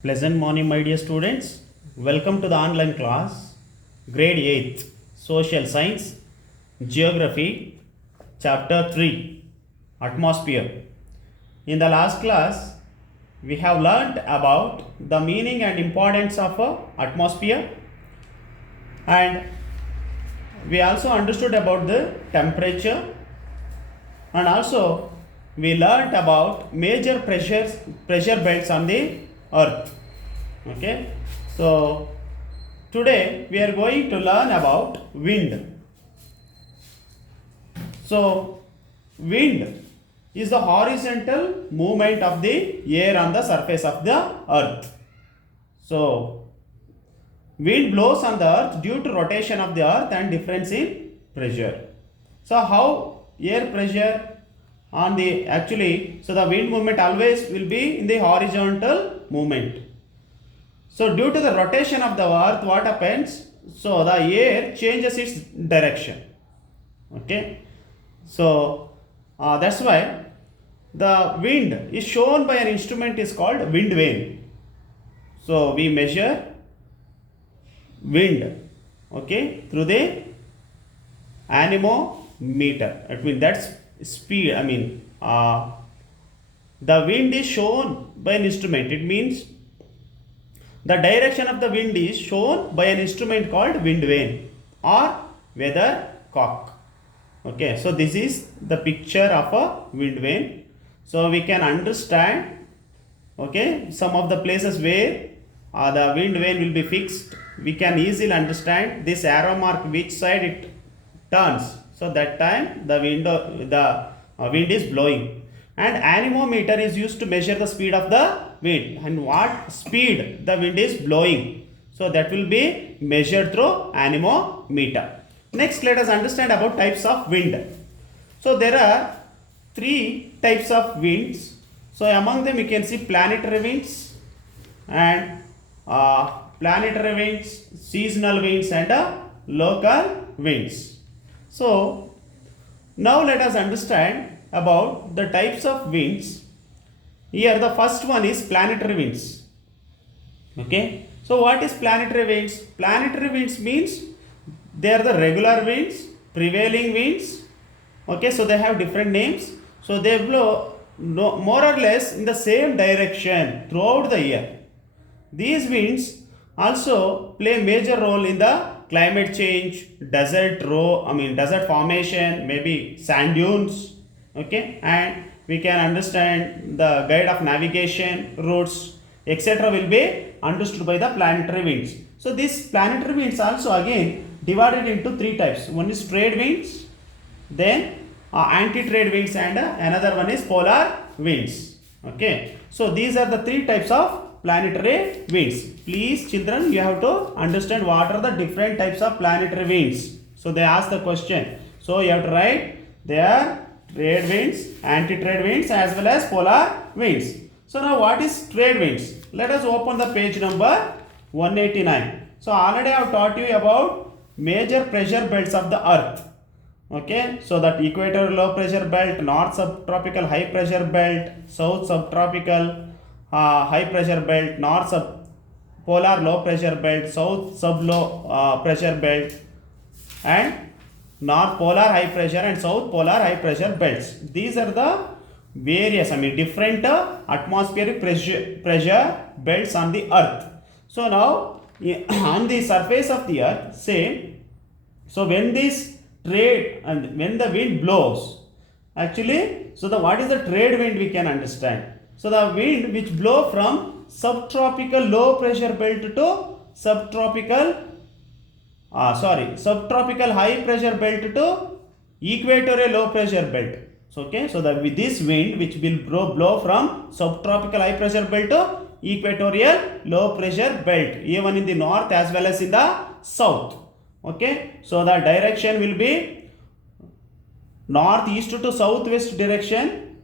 Pleasant morning, my dear students. Welcome to the online class, grade 8th, Social Science, Geography, Chapter 3, Atmosphere. In the last class, we have learnt about the meaning and importance of atmosphere, and we also understood about the temperature, and also we learnt about major pressure belts on the earth. Okay, so today we are going to learn about wind. So wind is the horizontal movement of the air on the surface of the earth. So wind blows on the earth due to rotation of the earth and difference in pressure. So how air pressure on the so the wind movement always will be in the horizontal movement. So due to the rotation of the earth, what happens? So the air changes its direction. Okay, so that's why the wind is shown by an instrument is called wind vane. So we measure wind, okay, through the anemometer. I mean that's speed. The wind is shown by an instrument. It means the direction of the wind is shown by an instrument called wind vane or weathercock. Okay, so this is the picture of a wind vane. So we can understand, okay, some of the places where the wind vane will be fixed. We can easily understand this arrow mark which side it turns. So that time the wind is blowing, and anemometer is used to measure the speed of the wind and what speed the wind is blowing. So that will be measured through anemometer. Next, let us understand about types of wind. So there are three types of winds. So among them you can see planetary winds and seasonal winds and local winds. So now let us understand about the types of winds. Here the first one is planetary winds. Okay, so what is planetary winds? Planetary winds means they are the regular winds, prevailing winds. Okay, so they have different names. So they blow more or less in the same direction throughout the year. These winds also play a major role in the climate change, desert formation, maybe sand dunes. Okay, and we can understand the guide of navigation routes, etc. will be understood by the planetary winds. So these planetary winds also again divided into three types. One is trade winds, then anti-trade winds, and another one is polar winds. Okay, so these are the three types of planetary winds. Please children, you have to understand what are the different types of planetary winds. So they ask the question, so you have to write they are trade winds, anti-trade winds as well as polar winds. So now what is trade winds? Let us open the page number 189. So already I have taught you about major pressure belts of the earth. Okay, so that equatorial low pressure belt, north subtropical high pressure belt, south subtropical high pressure belt, north subpolar low pressure belt, south sublow pressure belt, and north polar high pressure and south polar high pressure belts. These are the various different atmospheric pressure belts on the earth. So now on the surface of the earth, say, so when this trade and when the wind blows, actually, so the what is the trade wind we can understand. So the wind which blow from subtropical low pressure belt to subtropical high pressure belt to equatorial low pressure belt. So okay, so with this wind which will blow from subtropical high pressure belt to equatorial low pressure belt, even in the north as well as in the south. Okay, so the direction will be northeast to southwest direction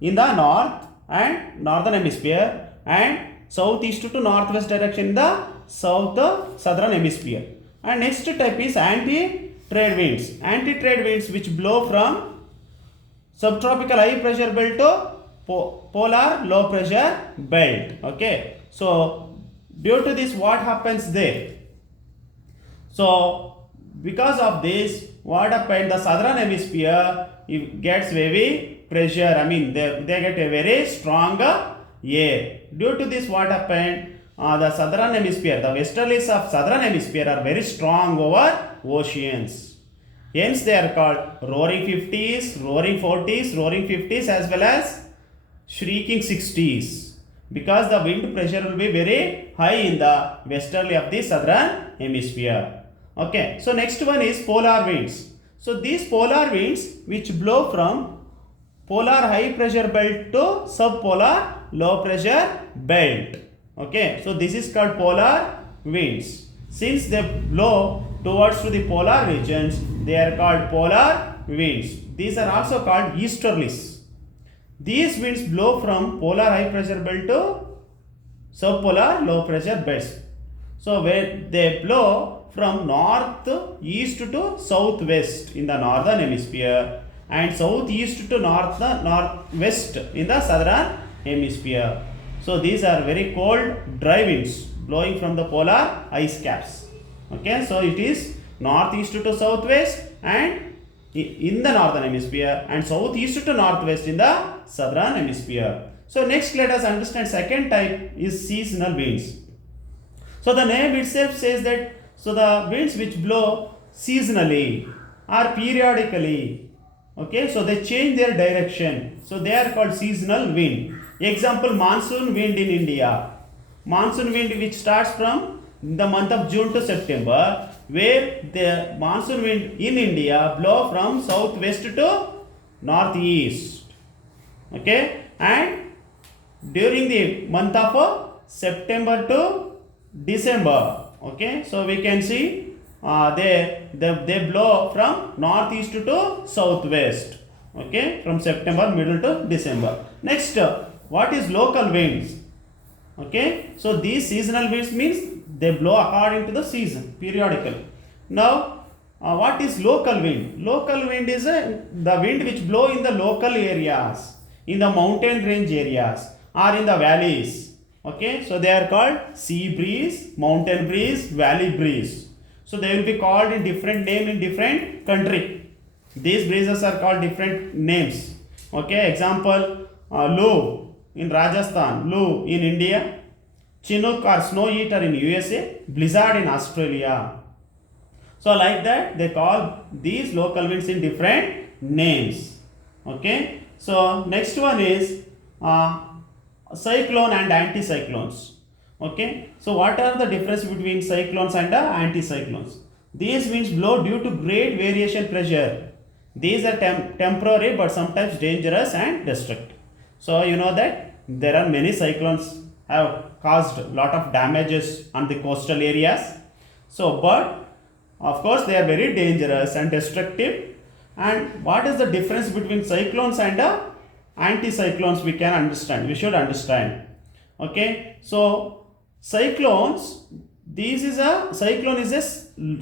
in the north and northern hemisphere, and southeast to northwest direction in the southern hemisphere. And next type is anti-trade winds. Anti-trade winds which blow from subtropical high pressure belt to polar low pressure belt. Okay, So due to this, what happens there? So because of this, what happened? The southern hemisphere, it gets very pressure. I mean, they get a very strong air. Due to this, what happened? The southern hemisphere, the westerlies of southern hemisphere are very strong over oceans. Hence, they are called roaring 50s, roaring 40s, roaring 50s, as well as shrieking 60s, because the wind pressure will be very high in the westerly of the southern hemisphere. Okay, so next one is polar winds. So these polar winds which blow from polar high pressure belt to subpolar low pressure belt. Okay, so this is called polar winds. Since they blow towards to the polar regions, they are called polar winds. These are also called easterlies. These winds blow from polar high pressure belt to subpolar low pressure belts. So where they blow from north east to southwest in the northern hemisphere, and southeast to northwest in the southern hemisphere. So these are very cold dry winds blowing from the polar ice caps. Okay, so it is northeast to southwest and in the northern hemisphere, and southeast to northwest in the southern hemisphere. So next, let us understand second type is seasonal winds. So the name itself says that, so the winds which blow seasonally or periodically, okay, so they change their direction, so they are called seasonal wind. Example, monsoon wind in India. Monsoon wind which starts from the month of June to September, where the monsoon wind in India blow from southwest to northeast. Okay, and during the month of September to December. Okay, so we can see they blow from northeast to southwest. Okay, from September middle to December. Next, what is local winds? Okay, so these seasonal winds means they blow according to the season, periodical. Now, what is local wind? Local wind is the wind which blow in the local areas, in the mountain range areas or in the valleys. Okay, so they are called sea breeze, mountain breeze, valley breeze. So they will be called in different name in different country. These breezes are called different names. Okay, example, Loo in Rajasthan, Loo in India, Chinook or snow eater in USA, blizzard in Australia. So like that, they call these local winds in different names. Okay, so next one is cyclone and anticyclones. Okay, so what are the difference between cyclones and anticyclones? These winds blow due to great variation pressure. These are temporary but sometimes dangerous and destructive. So you know that there are many cyclones have caused a lot of damages on the coastal areas. So, but of course they are very dangerous and destructive. And what is the difference between cyclones and anticyclones? We can understand. We should understand. Okay. So cyclones. Cyclone is a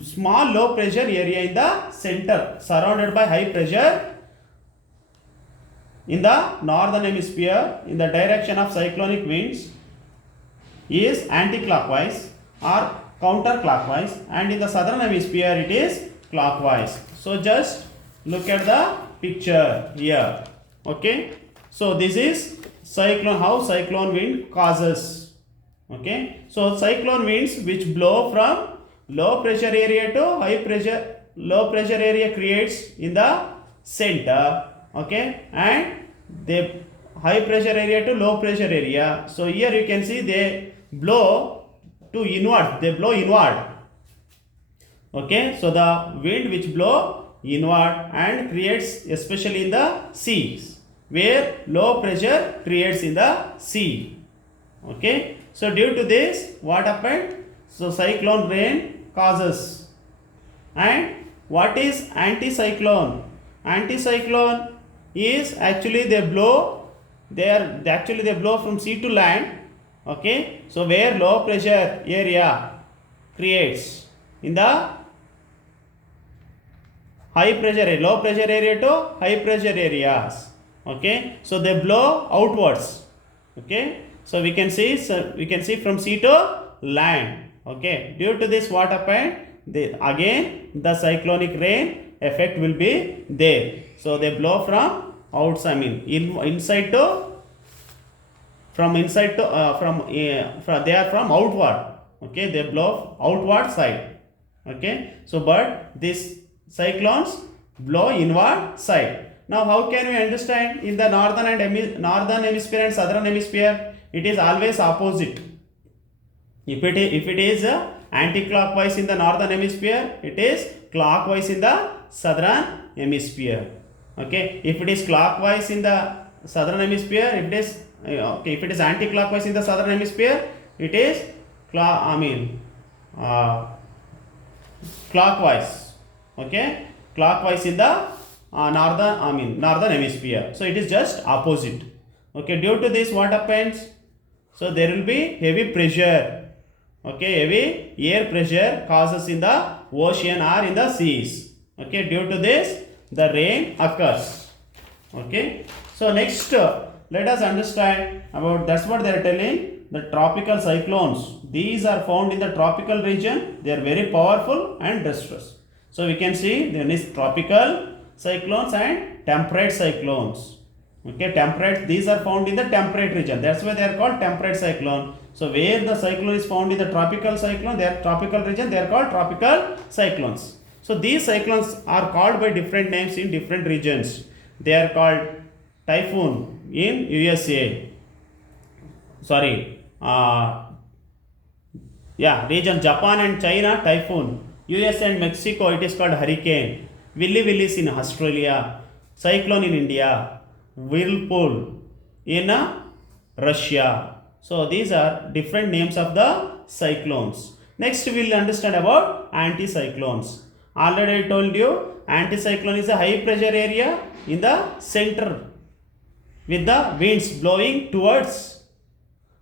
small low pressure area in the center, surrounded by high pressure. In the northern hemisphere, in the direction of cyclonic winds is anti-clockwise or counterclockwise, and in the southern hemisphere it is clockwise. So just look at the picture here. Okay, so this is cyclone, how cyclone wind causes. Okay, so cyclone winds which blow from low pressure area to high pressure, low pressure area creates in the center. Okay, and they high pressure area to low pressure area. So here you can see they blow to inward, they blow inward. Okay, so the wind which blow inward and creates especially in the seas, where low pressure creates in the sea. Okay, so due to this, what happened? So cyclone rain causes. And what is anticyclone? Anticyclone is actually they blow from sea to land. Okay, so where low pressure area creates in the high pressure area, low pressure area to high pressure areas. Okay, so they blow outwards. Okay, So we can see from sea to land. Okay, due to this what happened, again the cyclonic rain effect will be there. So they blow from outside, inside to from inside to they are from outward. Okay, they blow outward side. Okay, so but this cyclones blow inward side. Now how can we understand in the northern hemisphere and southern hemisphere? It is always opposite. If it is anti-clockwise in the northern hemisphere, it is clockwise in the southern hemisphere. Okay, if it is clockwise in the southern hemisphere, if it is anti-clockwise in the southern hemisphere, it is clockwise. Okay, clockwise in the northern hemisphere. So it is just opposite. Okay, due to this what happens? So there will be heavy pressure. Okay, heavy air pressure causes in the ocean or in the seas. Okay, due to this the rain occurs. Okay, so next let us understand about, that's what they are telling, the tropical cyclones. These are found in the tropical region. They are very powerful and distress. So we can see there is tropical cyclones and temperate cyclones. Okay, temperate, these are found in the temperate region. That's why they are called temperate cyclone. So where the cyclone is found in the tropical cyclone, they are tropical region, they are called tropical cyclones. So these cyclones are called by different names in different regions. They are called typhoon in USA. Region Japan and China, typhoon. US and Mexico, it is called hurricane. Willy Willis in Australia. Cyclone in India. Whirlpool in Russia. So these are different names of the cyclones. Next we will understand about anticyclones. Already I told you, anticyclone is a high pressure area in the center with the winds blowing towards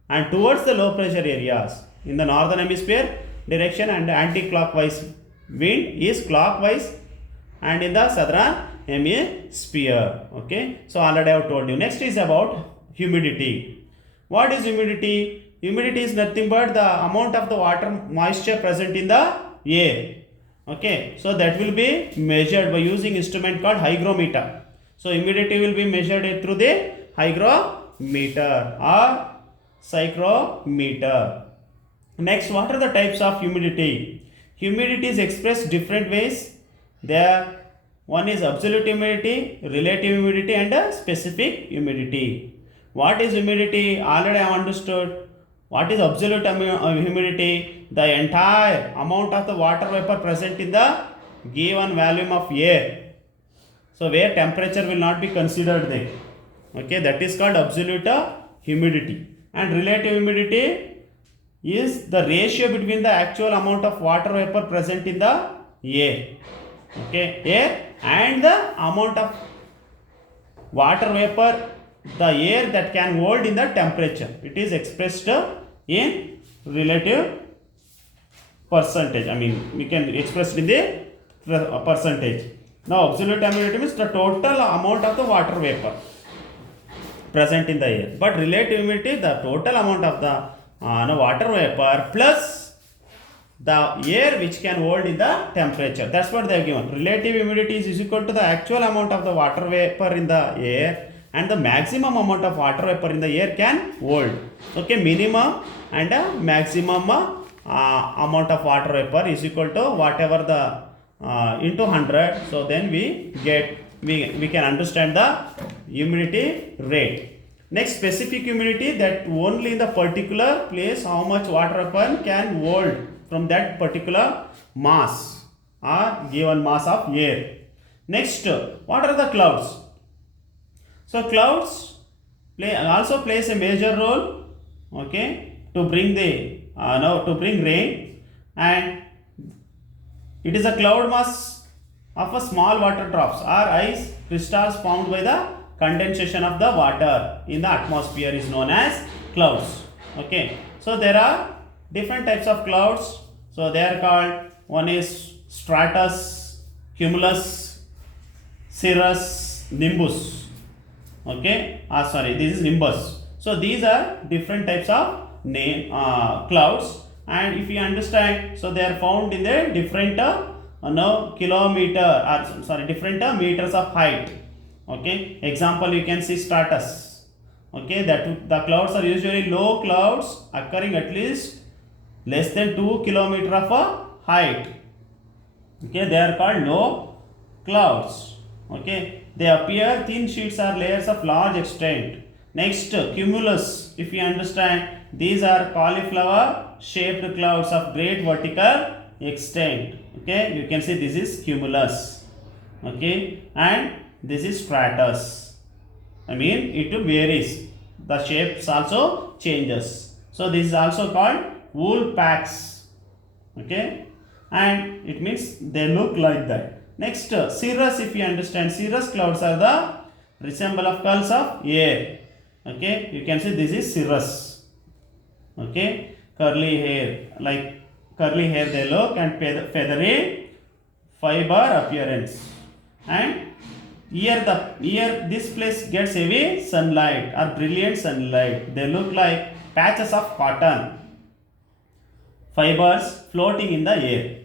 the low pressure areas. In the northern hemisphere direction, and anti-clockwise wind is clockwise, and in the southern hemisphere. Okay, so already I have told you. Next is about humidity. What is humidity? Humidity is nothing but the amount of the water moisture present in the air. Okay, so that will be measured by using instrument called hygrometer. So humidity will be measured through the hygrometer or cyclometer. Next, what are the types of humidity? Humidity is expressed different ways. There, one is absolute humidity, relative humidity, and specific humidity. What is humidity? Already I have understood. What is absolute humidity? The entire amount of the water vapor present in the given volume of air. So where temperature will not be considered there. Okay, that is called absolute humidity. And relative humidity is the ratio between the actual amount of water vapor present in the air. Okay, air and the amount of water vapor, the air that can hold in the temperature. It is expressed in relative percentage. We can express it in the percentage. Now absolute humidity means the total amount of the water vapor present in the air. But relative humidity, the total amount of the water vapor plus the air which can hold in the temperature. That's what they have given. Relative humidity is equal to the actual amount of the water vapor in the air and the maximum amount of water vapor in the air can hold. Okay, minimum and maximum amount of water vapor is equal to whatever the into 100. So then we can understand the humidity rate. Next, specific humidity, that only in the particular place how much water vapor can hold from that particular mass or given mass of air. Next, what are the clouds? So clouds also plays a major role, okay, to bring rain, and it is a cloud mass of a small water drops or ice crystals formed by the condensation of the water in the atmosphere is known as clouds. Okay, so there are different types of clouds. So they are called, one is stratus, cumulus, cirrus, nimbus. Okay, this is nimbus. So these are different types of clouds, and if you understand, so they are found in the different kilometer, or sorry, different meters of height. Okay, example, you can see stratus. Okay, that the clouds are usually low clouds occurring at least less than 2 kilometer of a height. Okay, they are called low clouds. Okay, they appear thin sheets or layers of large extent. Next, cumulus. If you understand, these are cauliflower shaped clouds of great vertical extent. Okay, you can see this is cumulus. Okay, and this is stratus. I mean, it varies. The shapes also changes. So this is also called wool packs. Okay, and it means they look like that. Next, cirrus. If you understand, cirrus clouds are the resemble of curls of air. Okay, you can see this is cirrus. Okay, curly hair, like curly hair they look, and feathery fiber appearance. And here this place gets heavy sunlight or brilliant sunlight. They look like patches of cotton fibers floating in the air.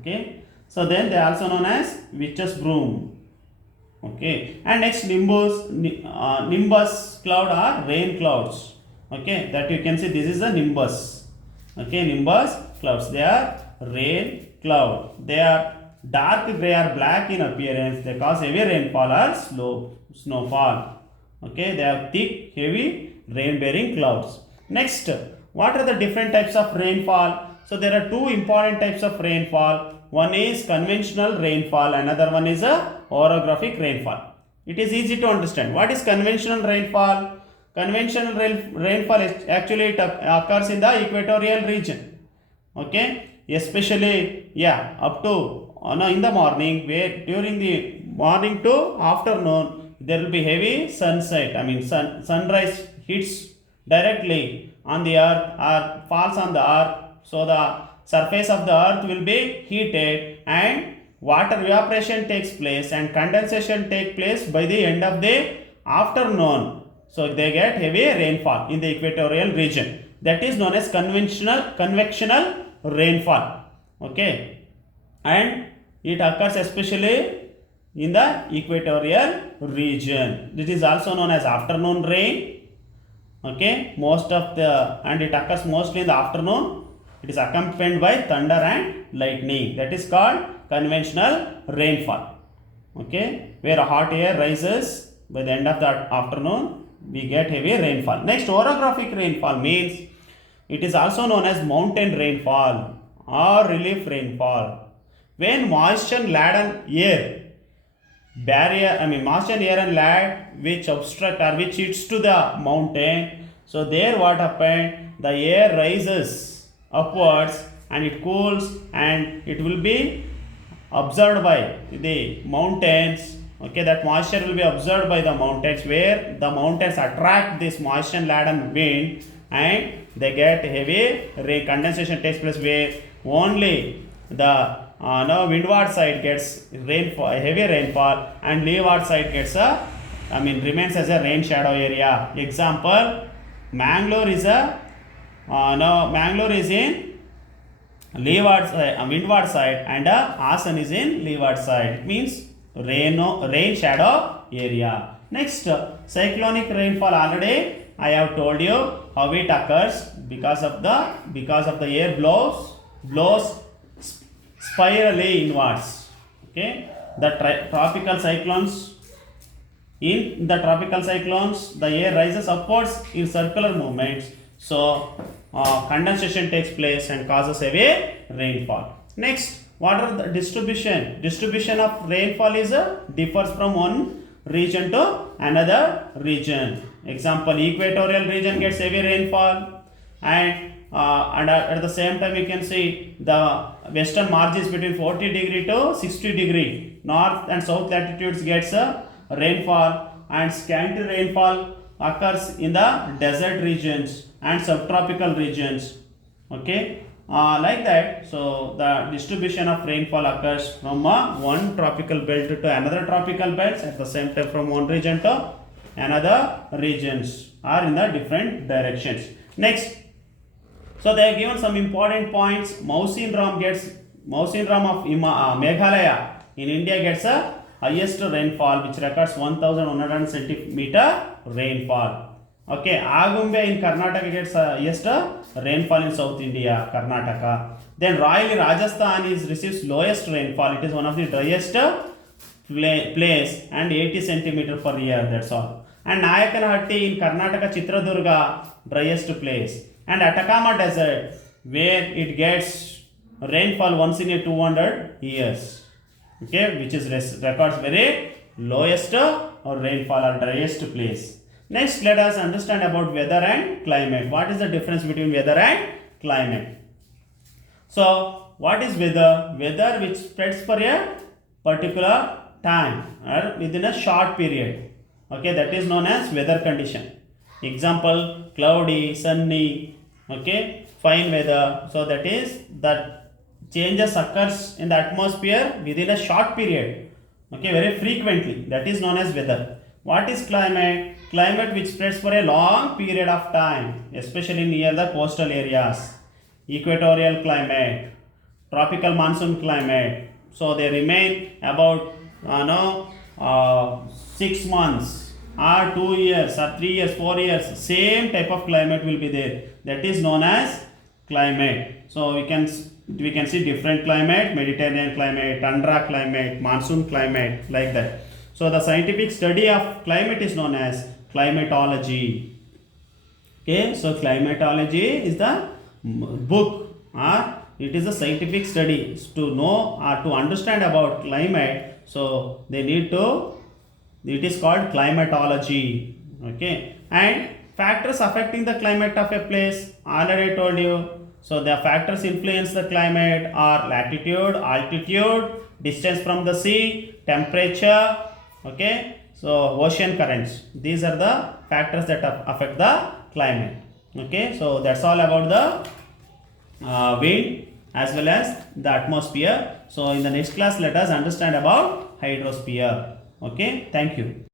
Okay, so then they are also known as witch's broom. Okay, and next, nimbus cloud are rain clouds. Okay, that you can see, this is a nimbus. Okay, nimbus clouds, they are rain cloud. They are dark gray or black in appearance. They cause heavy rainfall or slow snowfall. Okay, they have thick, heavy rain bearing clouds. Next, what are the different types of rainfall? So there are two important types of rainfall. One is conventional rainfall, another one is a orographic rainfall. It is easy to understand. What is conventional rainfall? Conventional rainfall is actually it occurs in the equatorial region. Okay, especially up to in the morning, where during the morning to afternoon there will be heavy sunset. I mean sunrise hits directly on the earth or falls on the earth. So the surface of the earth will be heated and water evaporation takes place and condensation takes place by the end of the afternoon. So they get heavy rainfall in the equatorial region. That is known as convectional rainfall. Okay, and it occurs especially in the equatorial region. This is also known as afternoon rain. Okay, and it occurs mostly in the afternoon. It is accompanied by thunder and lightning. That is called conventional rainfall. Okay, where hot air rises by the end of the afternoon, we get heavy rainfall. Next, orographic rainfall means it is also known as mountain rainfall or relief rainfall. When moisture laden air moisture air and land which obstruct or which hits to the mountain. So there what happened? The air rises upwards and it cools and it will be observed by the mountains. Okay, that moisture will be observed by the mountains, where the mountains attract this moisture laden wind and they get heavy rain. Condensation takes place where only the windward side gets rainfall, heavy rainfall, and leeward side gets remains as a rain shadow area. Example, Mangalore is in windward side and Hassan is in leeward side. It means rain shadow area. Next, cyclonic rainfall. Already I have told you how it occurs because of the air blows spirally inwards. Okay, the tropical cyclones. In the tropical cyclones, the air rises upwards in circular movements. So condensation takes place and causes heavy rainfall. Next, what are the distribution? Distribution of rainfall differs from one region to another region. Example, equatorial region gets heavy rainfall, and at the same time you can see the western margins between 40 degree to 60 degree. North and south latitudes gets rainfall, and scanty rainfall occurs in the desert regions and subtropical regions. Okay, like that. So the distribution of rainfall occurs from one tropical belt to another tropical belt, at the same time from one region to another regions or in the different directions. Next, so they have given some important points. Mausinram of Meghalaya in India gets a highest rainfall, which records 1100 centimeter rainfall. Okay, Agumbe in Karnataka gets highest rainfall in South India, Karnataka. Then Royal Rajasthan receives lowest rainfall. It is one of the driest place and 80 centimeter per year. That's all. And Nayakanahatti in Karnataka, Chitradurga, driest place. And Atacama Desert, where it gets rainfall once in a 200 years. Okay, which is records very lowest rainfall or driest place. Next, let us understand about weather and climate. What is the difference between weather and climate? So, what is weather? Weather which spreads for a particular time or within a short period. Okay, that is known as weather condition. Example, cloudy, sunny, okay, fine weather. So that is that changes occurs in the atmosphere within a short period. Okay, very frequently. That is known as weather. What is climate? Climate which spreads for a long period of time, especially near the coastal areas. Equatorial climate, tropical monsoon climate. So they remain about 6 months or 2 years or 3 years, 4 years. Same type of climate will be there. That is known as climate. So we can see different climate: Mediterranean climate, tundra climate, monsoon climate, like that. So the scientific study of climate is known as climatology. Okay, so climatology is the book or it is a scientific study to know or to understand about climate. So they need to, it is called climatology. Okay, and factors affecting the climate of a place, already told you. So the factors influence the climate are latitude, altitude, distance from the sea, temperature, okay, so ocean currents. These are the factors that affect the climate. Okay, so that's all about the wind as well as the atmosphere. So in the next class, let us understand about hydrosphere. Okay, thank you.